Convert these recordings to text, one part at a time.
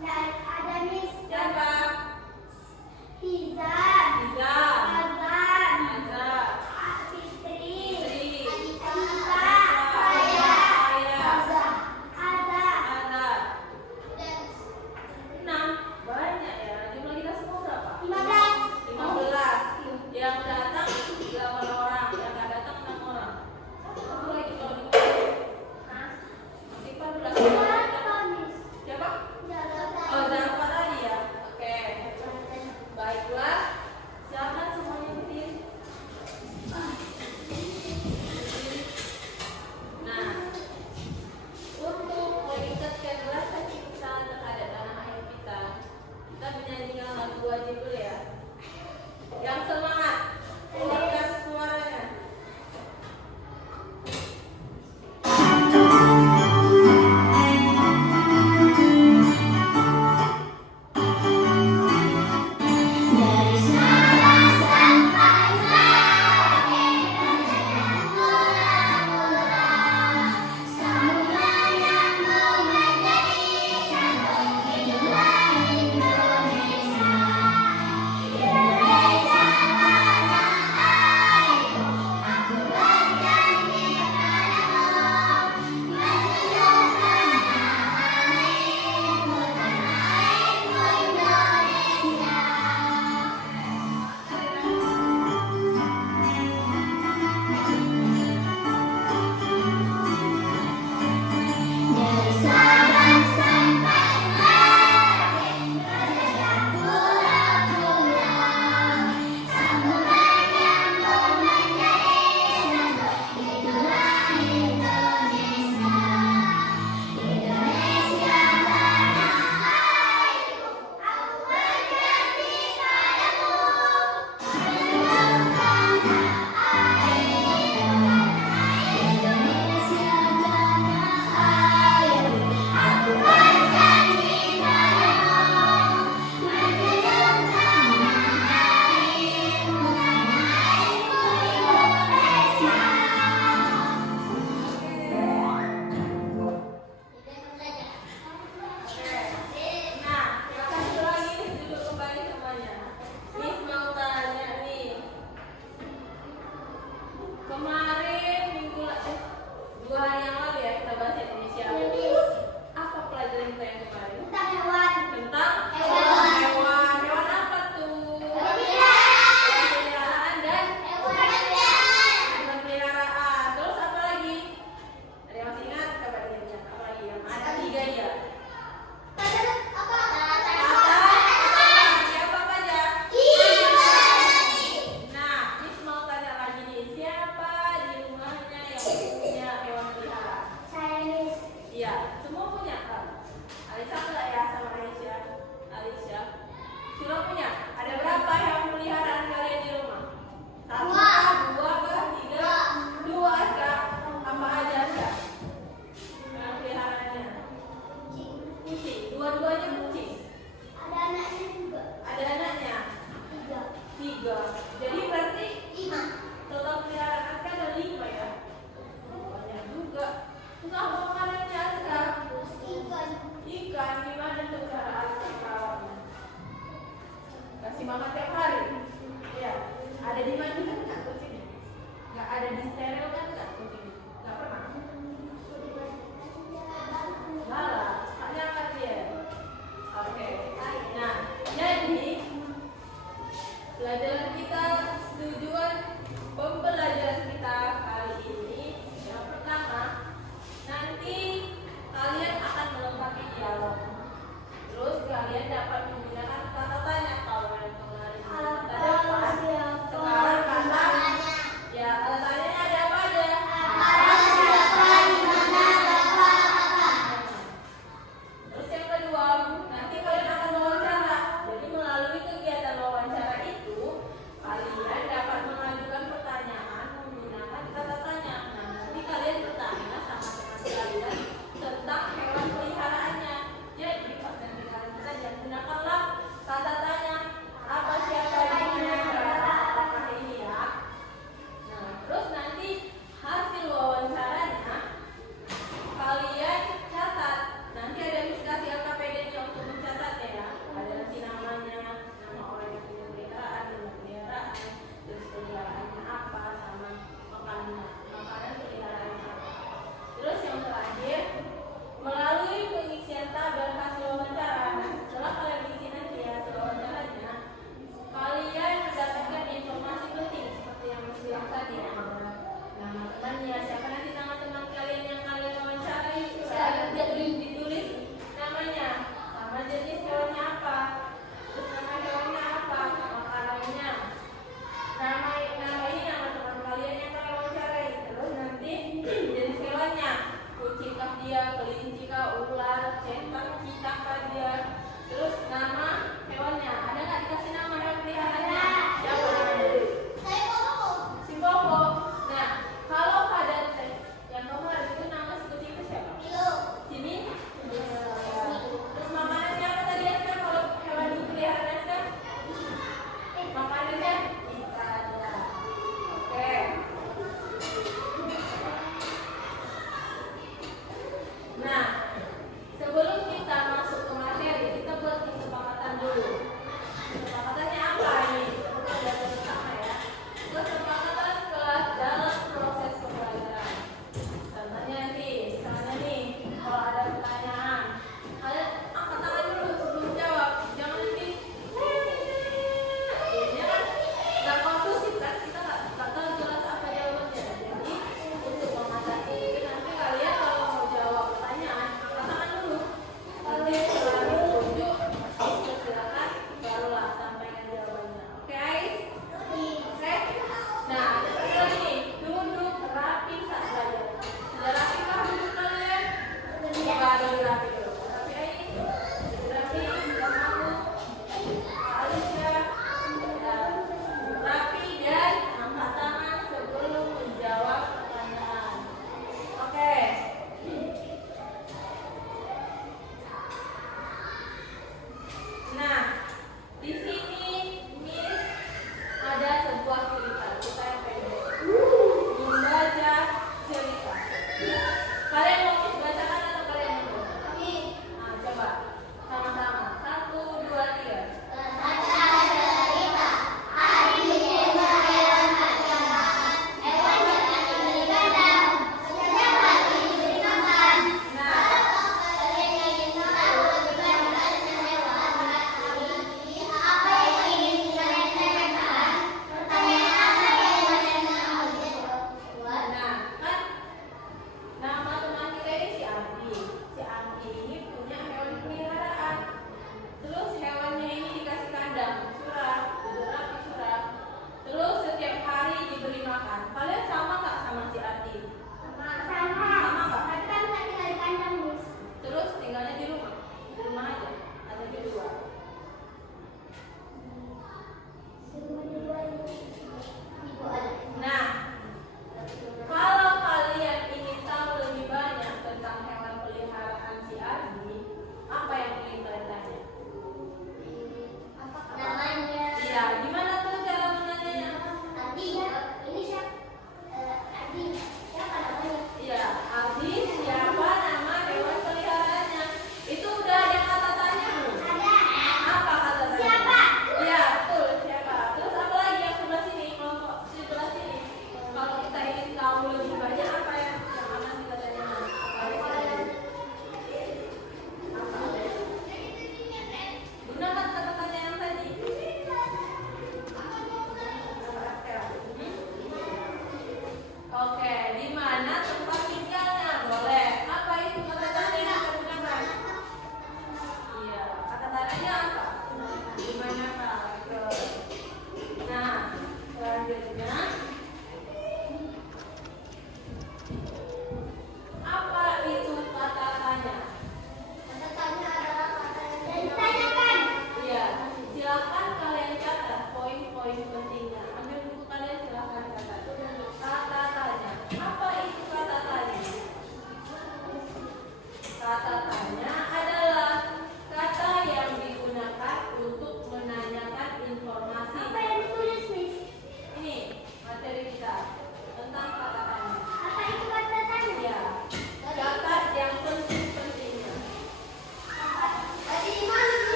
Ada Miss. Siapa? Hiza. Hiza. Azan. Azza. Fitri. Fitri. Anita. Raya. Raya. Azza. Ada. Ada. 6. Banyak ya. Jumlah kita semua berapa? 15. 15. Yang datang 8 orang, yang nggak datang 6 orang. Satu lagi kalau di masih 14 orang. Siapa? Oh, Zafar tadi ya. Oke. Baiklah. Silakan semuanya berdiri. Nah, untuk meningkatkan rasa cinta terhadap tanah air kita menyanyikan lagu wajib dulu ya. Yang semangat, keluarkan suaranya. Dari Sabang sampai Merauke, pulau-pulau, samudra yang menjadi satu, itulah Indonesia. Indonesia tanah airku, aku berjanji padamu, menjunjung tanah airku, Indonesia. Dari Sabang sampai Merauke, berjejak pulau-pulau, samudra yang menjadi satu, itulah Indonesia. Indonesia tanah airku, aku berjanji padamu, menjunjung tanah airku. Indonesia tanah airku, aku berjanji padamu, menjunjung tanah airku, Indonesia. Nah, silakan dulu lagi duduk kembali semuanya. Miss mau tanya nih. Kemarin minggu 2 hari yang lalu ya kita bahas Indonesia. Apa pelajaran kita yang kemarin? Tentang hewan. Tentang Hewan. hewan. Hewan apa tuh? Hewan Peliharaan dan peliharaan. hewan peliharaan. Terus apa lagi? Ada yang masih ingat? Coba diingat. Apa lagi yang ada 3 ya? Siapa aja? Nah, Miss mau tanya lagi nih, siapa di rumahnya yang punya hewan peliharaan? Iya, semua punya kan? Alisa enggak ya sama Aisyah? Alisa, Sila punya? Ada berapa hewan peliharaan kalian di rumah? 1 kah? 2 kah? 3? 2 kah? Apa aja kah? Hewan peliharaannya? Kucing. Dua-duanya kucing. Ada anaknya? 3. Jadi berarti total peliharaan kan ada 5 ya? Banyak juga. Terus apa makanannya Azra? Ikan. Gimana tuh cara Azra merawatnya? Kasih makan tiap hari? Iya. Ada dimandikan nggak kucingnya? Nggak ada disteril kan nggak kucingnya? Nggak pernah? Malah, hanya angkat dia. Oke. Nah, jadi pelajaran kita, tujuan pembelajaran kita kali ini yang pertama, nanti kalian akan melengkapi dialog.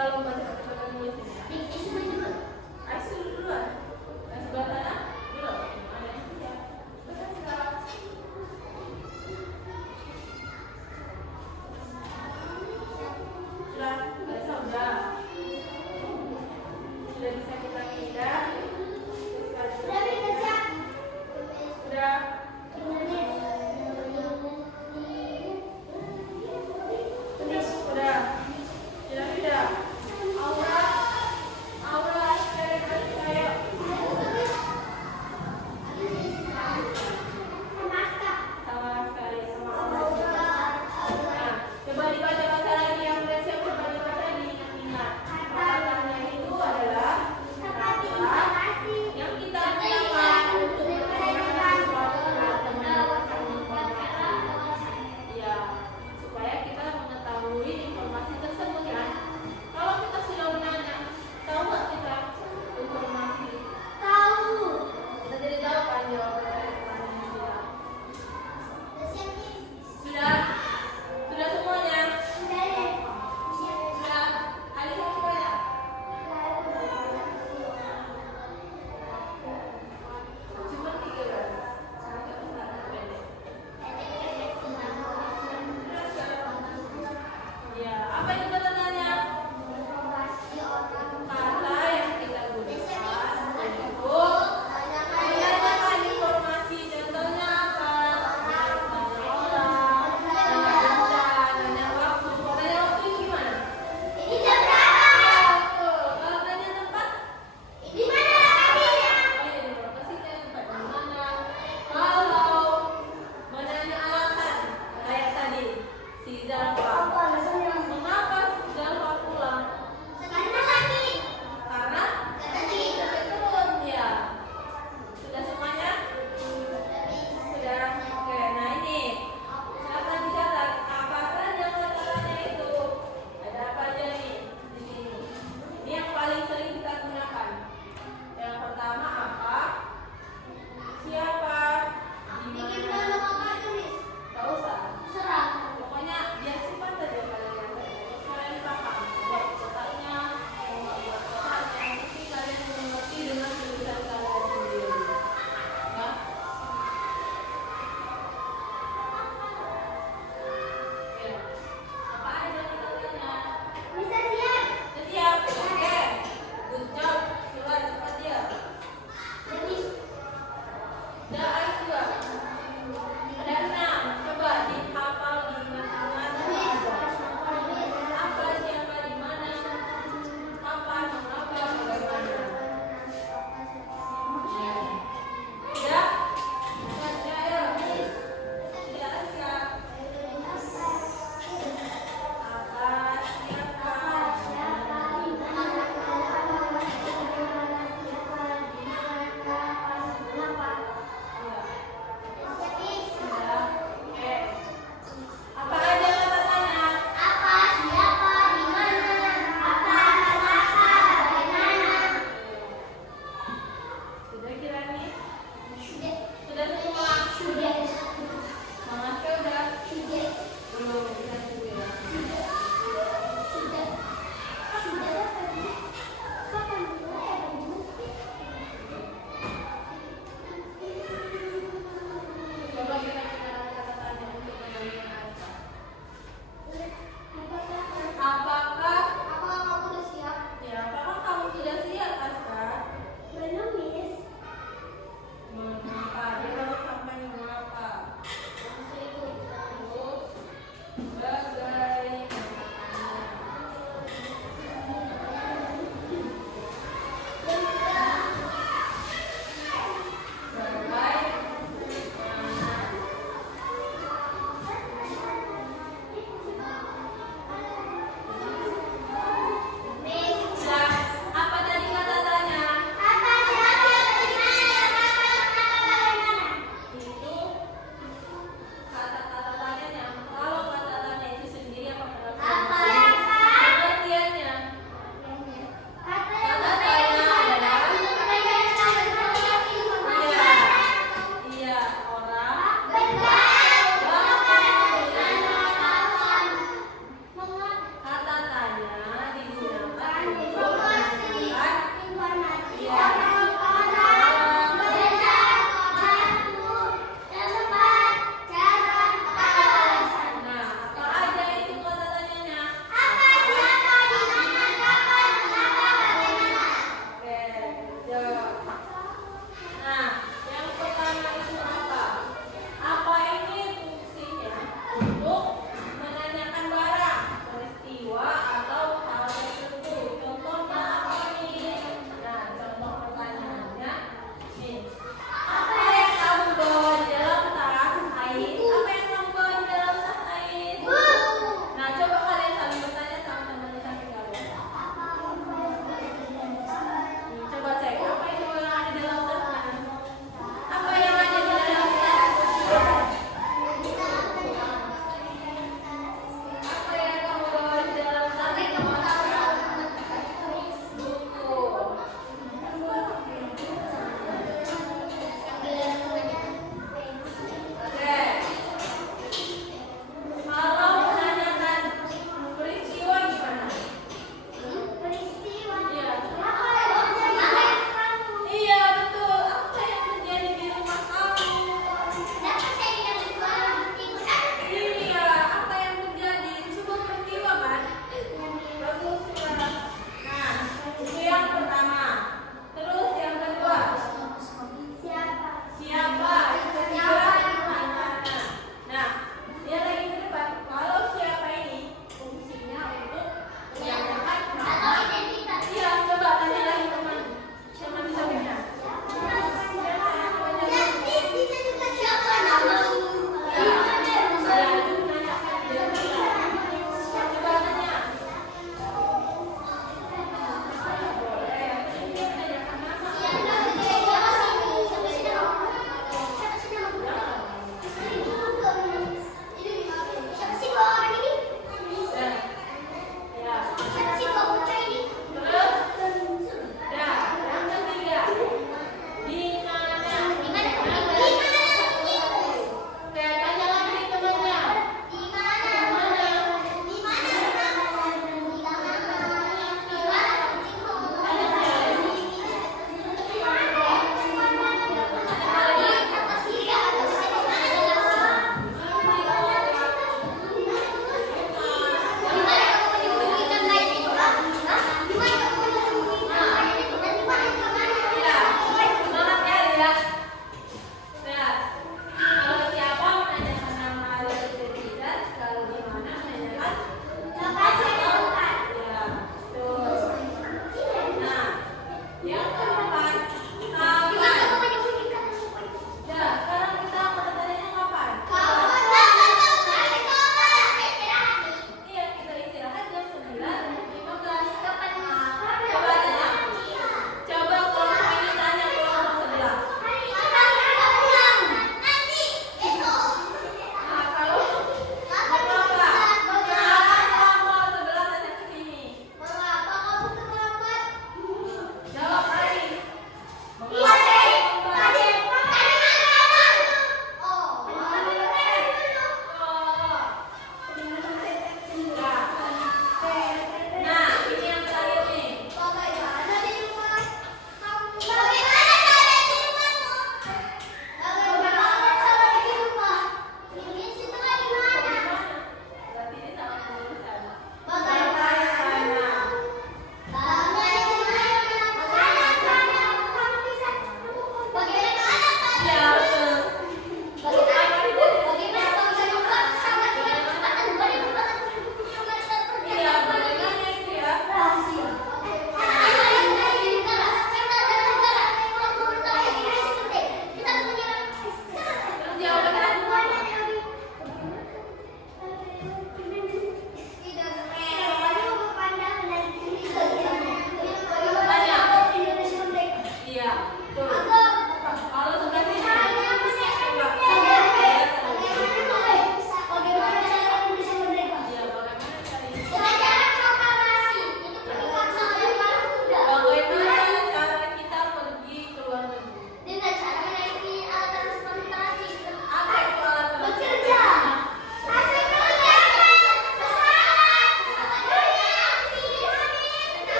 Kita lomba cepat-cepatan dulu sini ya. Aisyah duluan. Yang sebelah sana belum. Ada yang siap. Betul sekarang. Sudah, Aisyah udah. Sudah bisa kita pindah. Udah. Udah. Sudah tidak? Aura.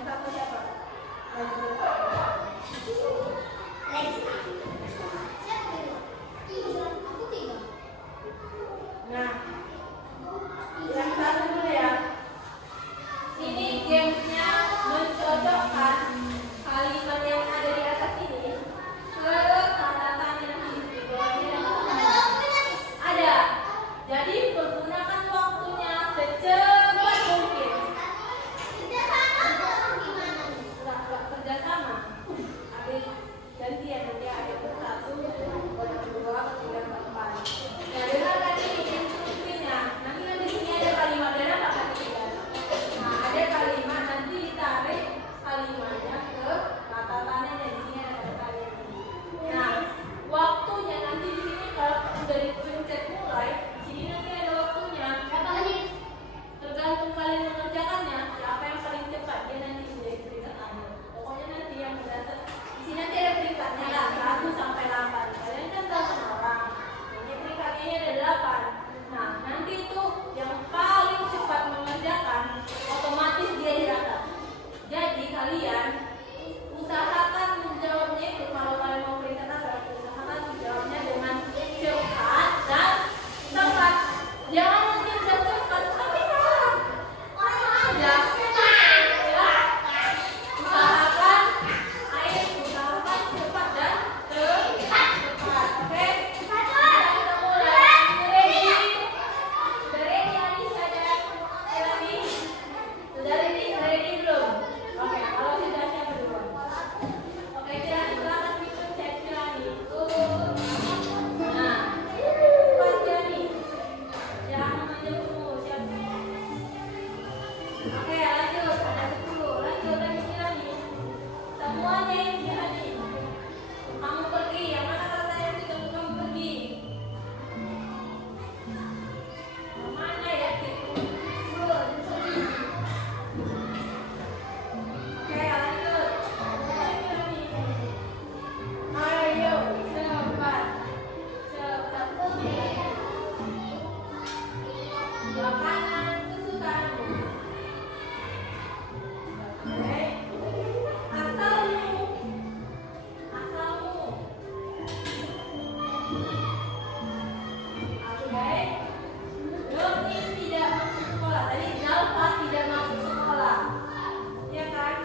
Yang satu siapa? Nah, yang satu dulu ya. Ini gamesnya mencocokkan kalimat yang ada di atas ini ke catatan yang di bawahnya. Ada. Jadi pergunakan waktunya secepat mungkin. Enggak kerjasama. Habis gantian nanti ada satu, dua, tiga, empat. Ya dengar tadi instruksinya. Nanti di sini ada kalimat dan apa ketiga. Nah ada kalimat nanti ditarik kalimatnya ke catatannya dan di sini ada catatannya. Nah waktunya nanti di sini kalau sudah dipencet mulai, di sini nanti ada waktunya. Tergantung kalian mengerjakannya, siapa yang paling cepat dia nanti sudah diberitakan. Pokoknya nanti yang berdasar di sini nanti ada peringkatnya lah 1 sampai 8. Kalian kan tahu sama orang. Ini peringkatnya ada 8. Nah nanti itu yang paling cepat mengerjakan otomatis dia di atas. Jadi kalian usahakan menjawabnya itu kalau kalian mau peringkat apa, usahakan menjawabnya dengan cepat dan tepat. Jangan mungkin udah cepat tapi salah. Ya. Usahakan cepat dan tepat. Oke? Kita mulai. Sudah ready Anissa dan Elani? Sudah ready belum? Oke, kalau sudah siapa dulu? Oke, silakan dipencet Elani. Nah, cepat Elani. Jangan menjemputmu, siapa? Oke, lanjut. Ada 10. Lanjut lagi Elani. Semuanya yang Elani. Kamu pergi. Yang mana kata yang tidak kamu pergi? Mana ya? Oke, lanjut. Ayo, cepat. Makanan kesukaanmu. Oke. Asalmu. Oke. Domin tidak masuk sekolah. Tadi Zalfa tidak masuk sekolah. Iya kan?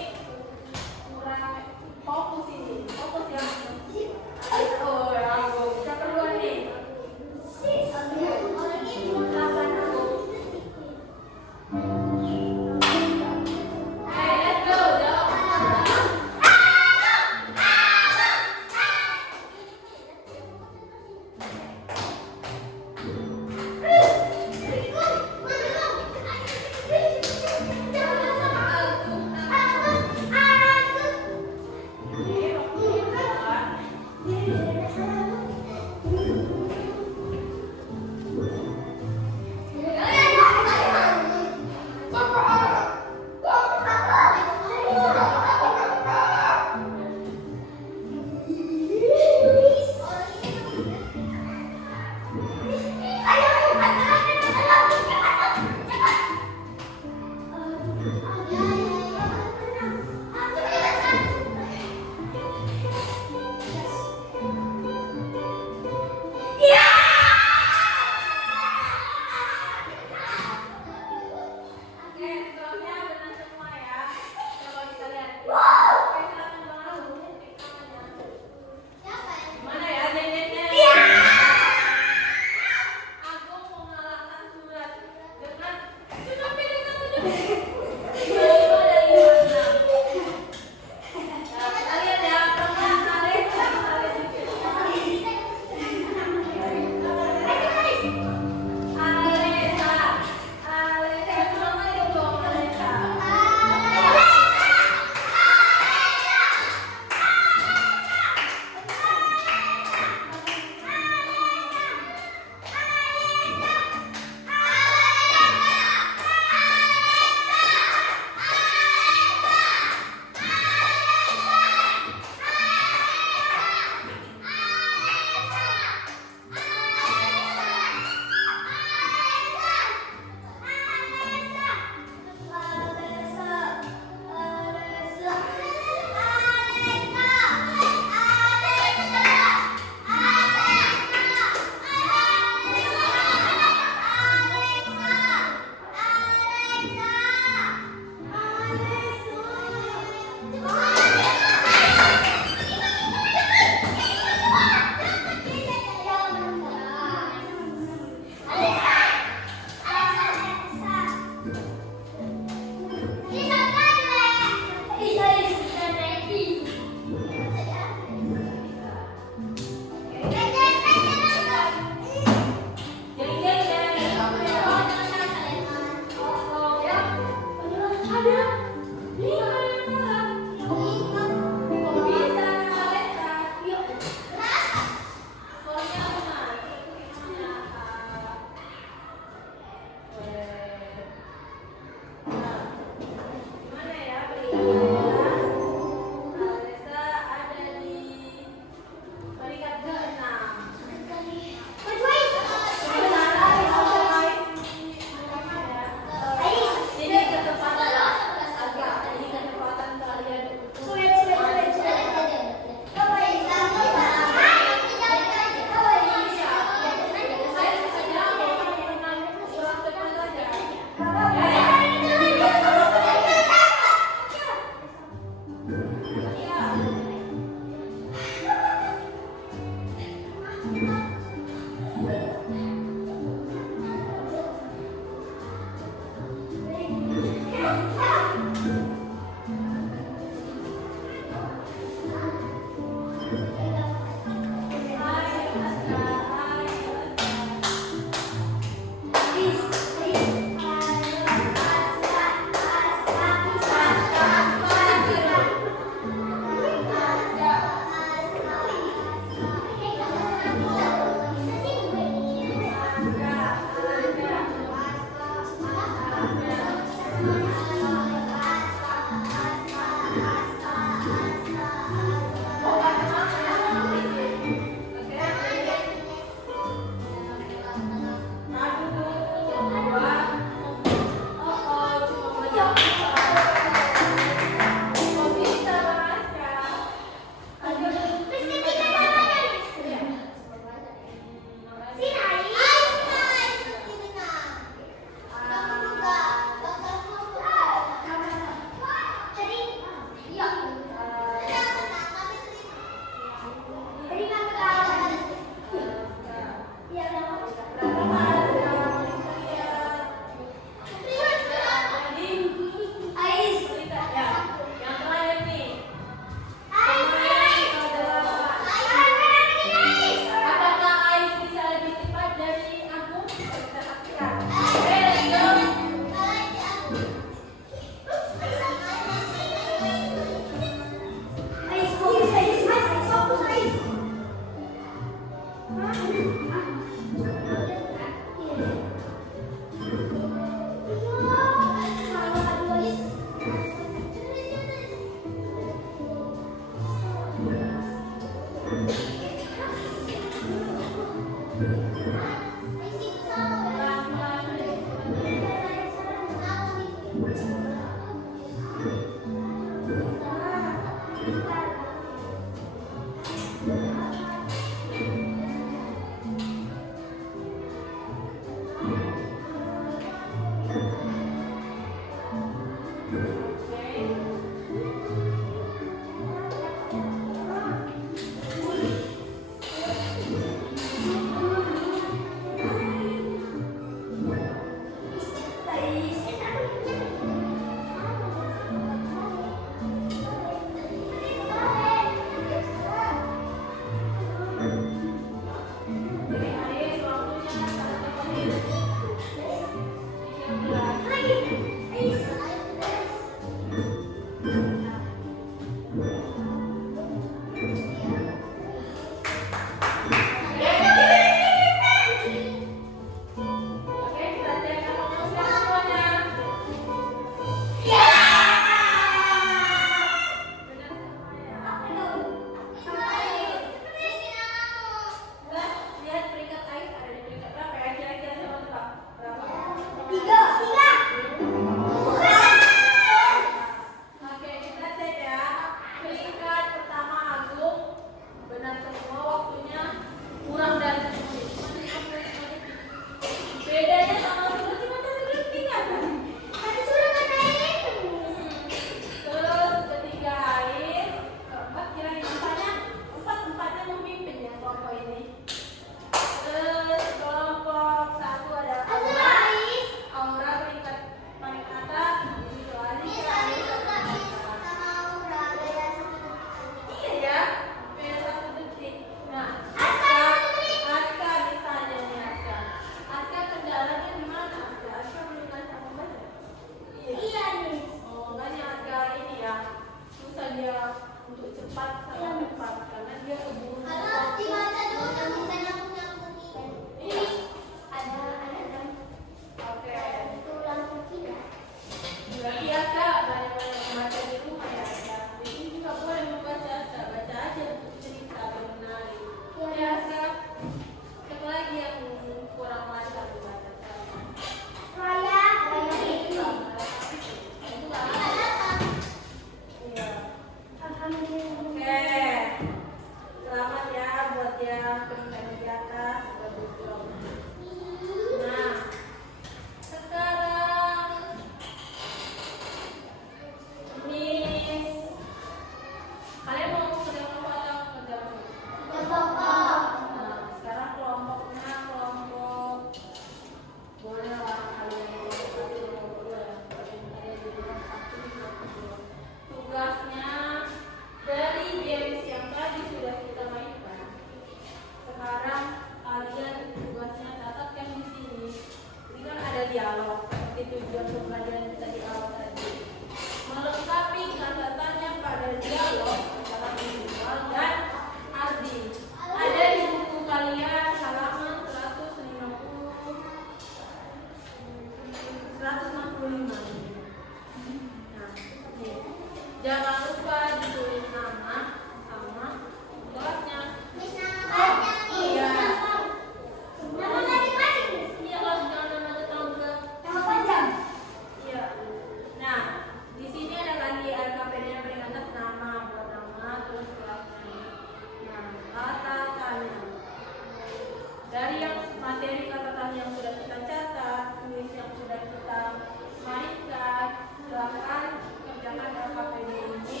Silahkan kerjakan LKPD ini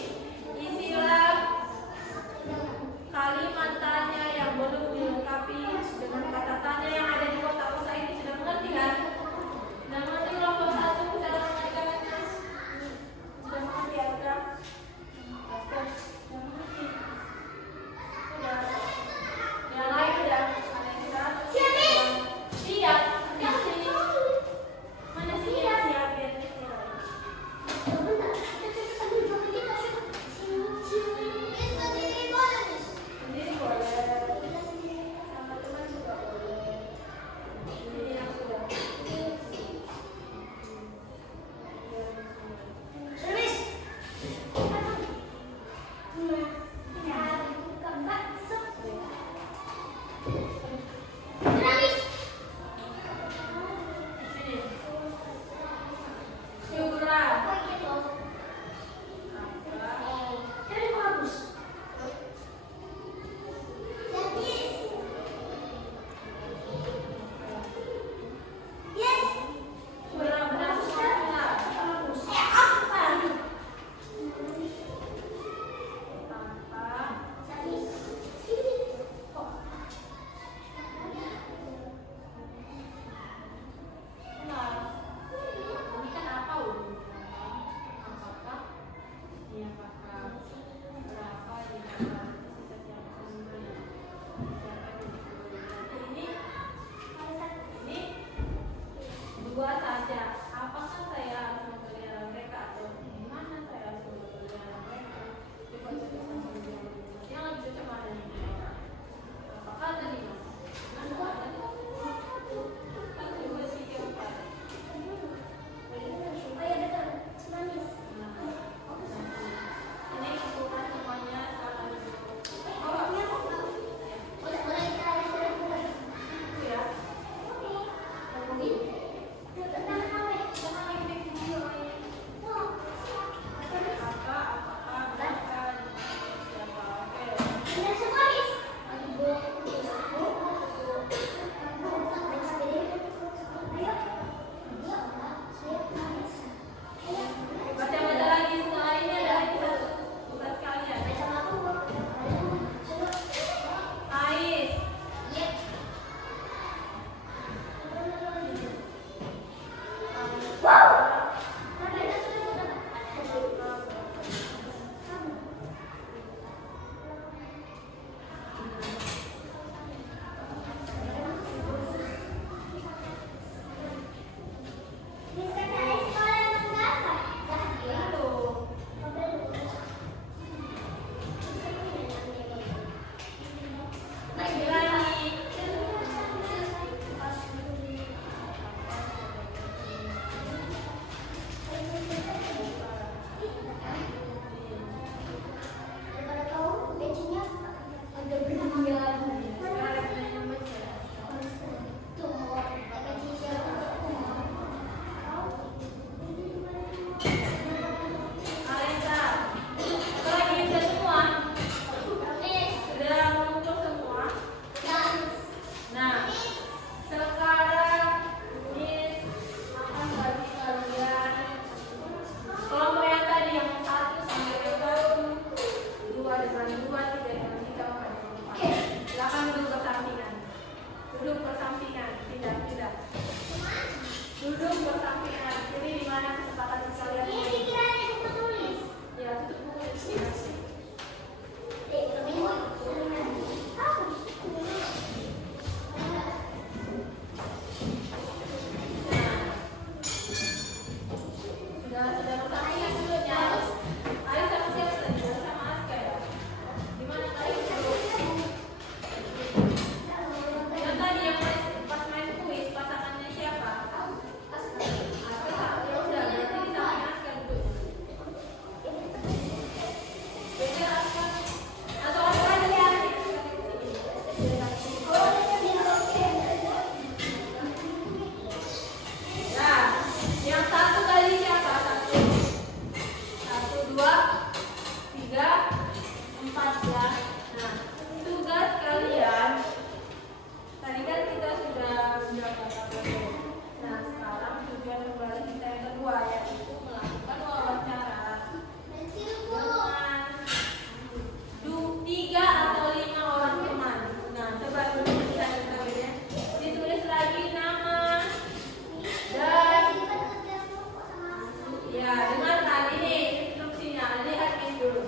Ya, dengarkan ini instruksinya. Lihat nih dulu.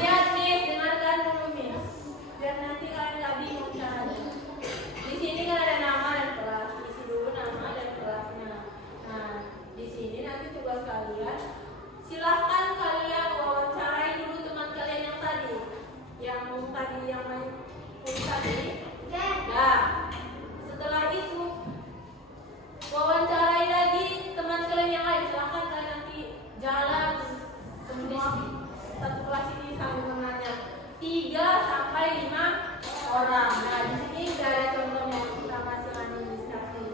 Lihat nih, dengarkan dulu nih. Biar nanti kalian nggak bingung caranya. Di sini kan ada nama dan kelas. Isi dulu nama dan kelasnya. Nah, di sini nanti tugas kalian. Silahkan kalian wawancarai dulu teman kalian yang tadi, yang main tadi. Nah, setelah itu wawancarai lagi teman kalian yang lain. Silahkan kalian nanti jalan semua satu kelas ini sambil menanya 3 sampai 5 orang. Nah, di sini sudah ada contohnya kita kasih administrasi.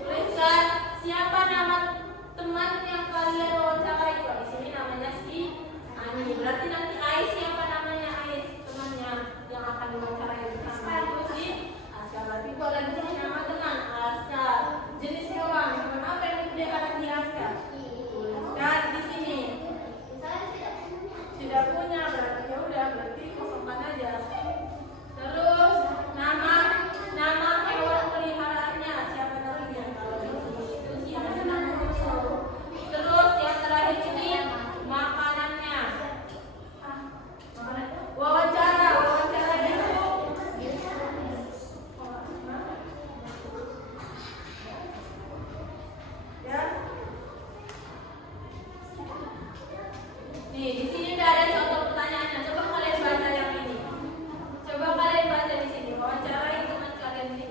Tuliskan siapa nama teman yang kalian wawancarai. Di sini namanya si Ani. Berarti nanti Ais siapa namanya? Ais temannya yang akan diwawancarai bersama itu si Askar. Berarti kalau di sini nama teman Askar. Jenis hewan apa yang dipelihara di Askar? Tuliskan di sini. Tidak punya, berarti ya udah, berarti kosongkan aja. Terus nama hewan peliharaannya siapa namanya? Kalau di sini itu siapa namanya? Terus yang terakhir ini makanannya. Wawancara itu ya. Nih, di sini udah ada contoh pertanyaannya. Coba kalian baca yang ini. Coba kalian baca di sini. Wawancarai teman kalian ini.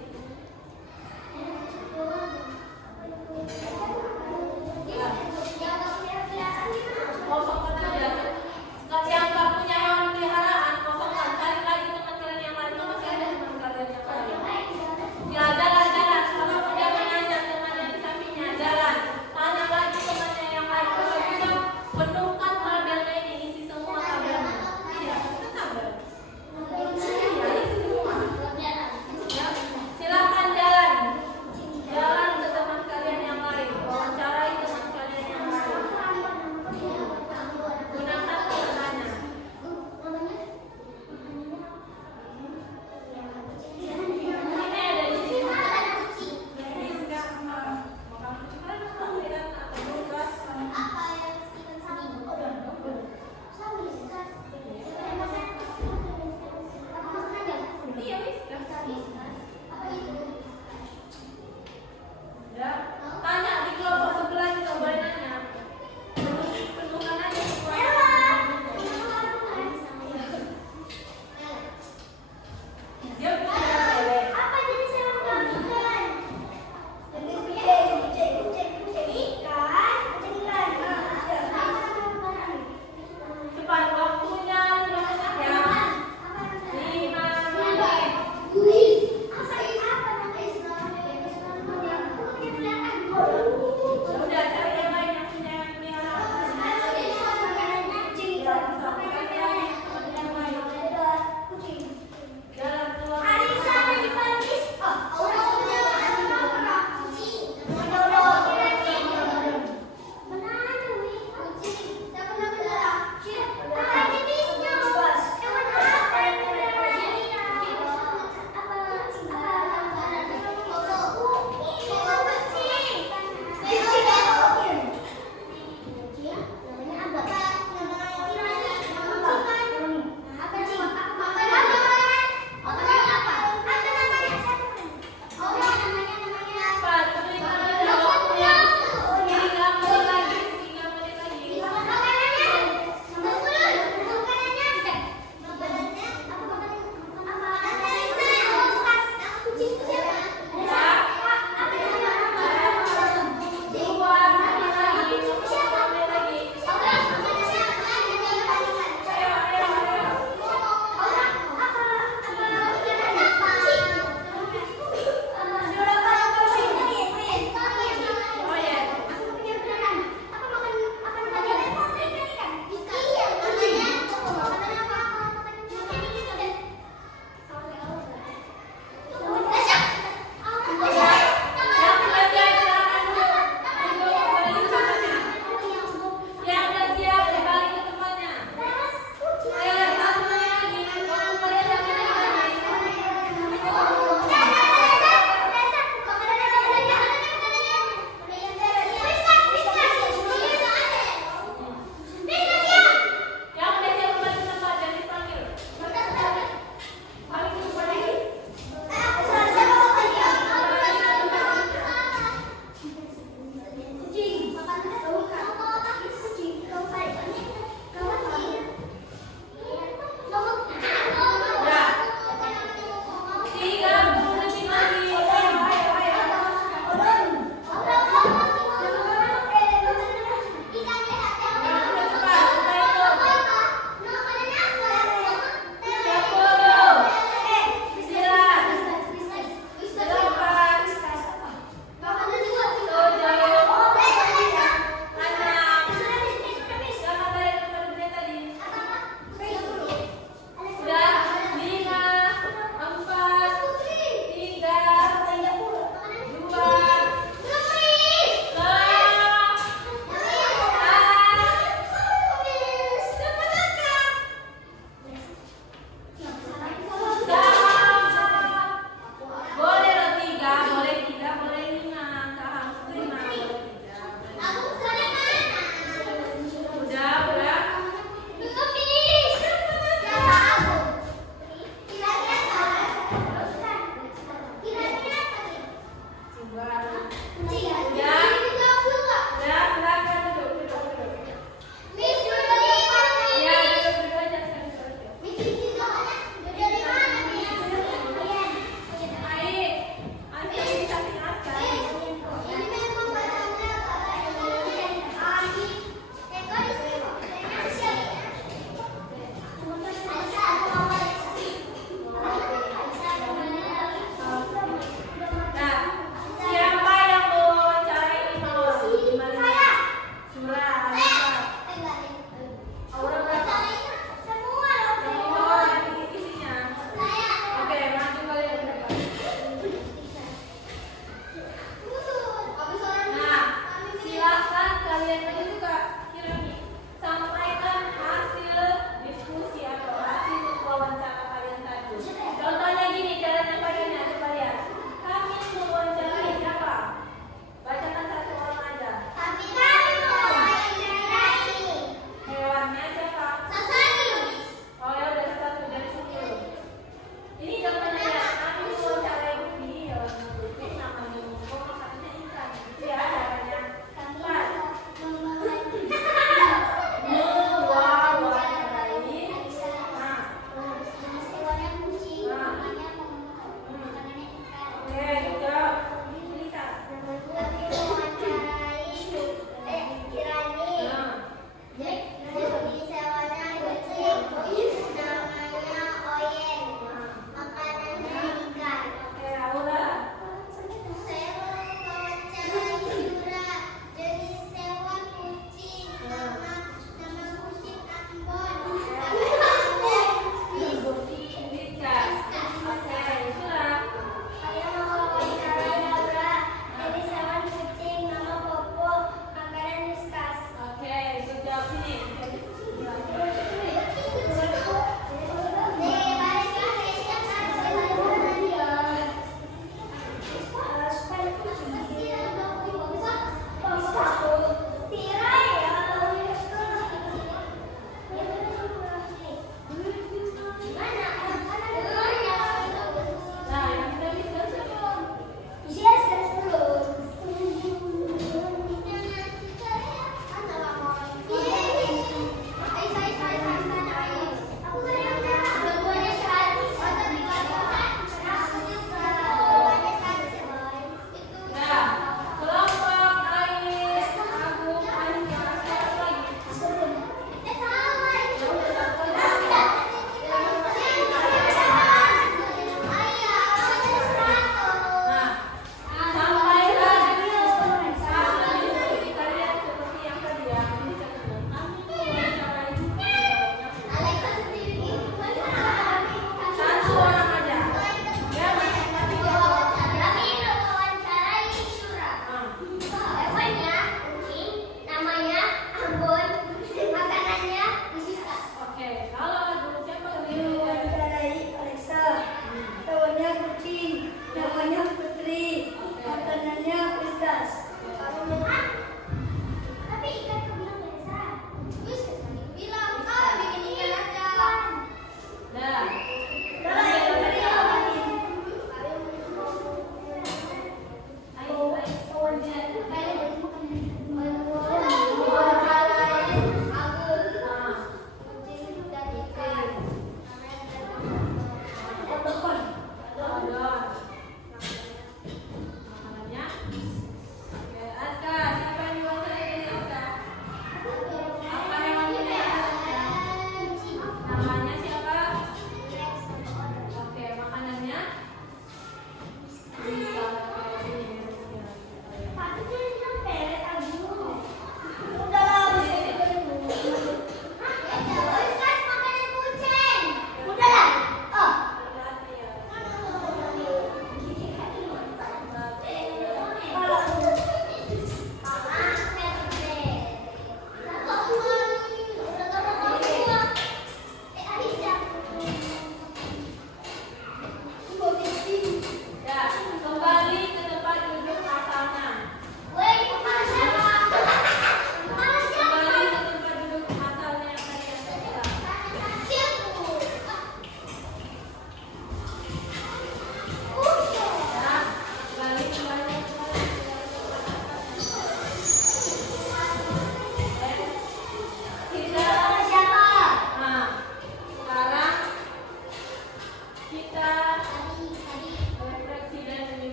Kosongkan aja. Yang nggak punya hewan peliharaan, kosongkan. Cari lagi teman kalian yang lain. Kalau masih ada teman kalian yang lain. Ya, jalan. Kalau udah menanya teman yang di sampingnya, jalan. Tanya lagi temannya yang lain. Kalau bisa penuhkan labelnya ini.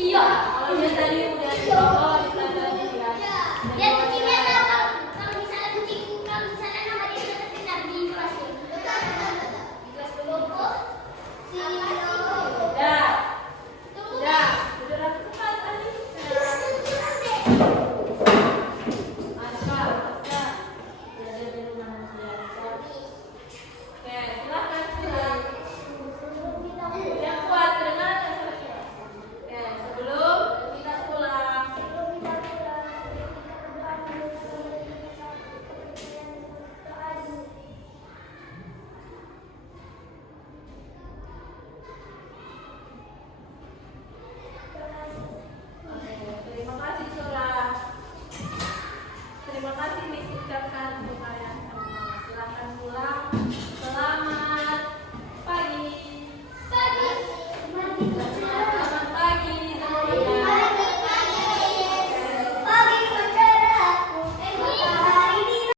Iya. Kalau dia tadi udah dibawa di pelajarannya dia. Dia kucingnya tahu kalau misalnya kucing kalau misalnya nama dia tetap di kelas ya. Di kelas berapa? Si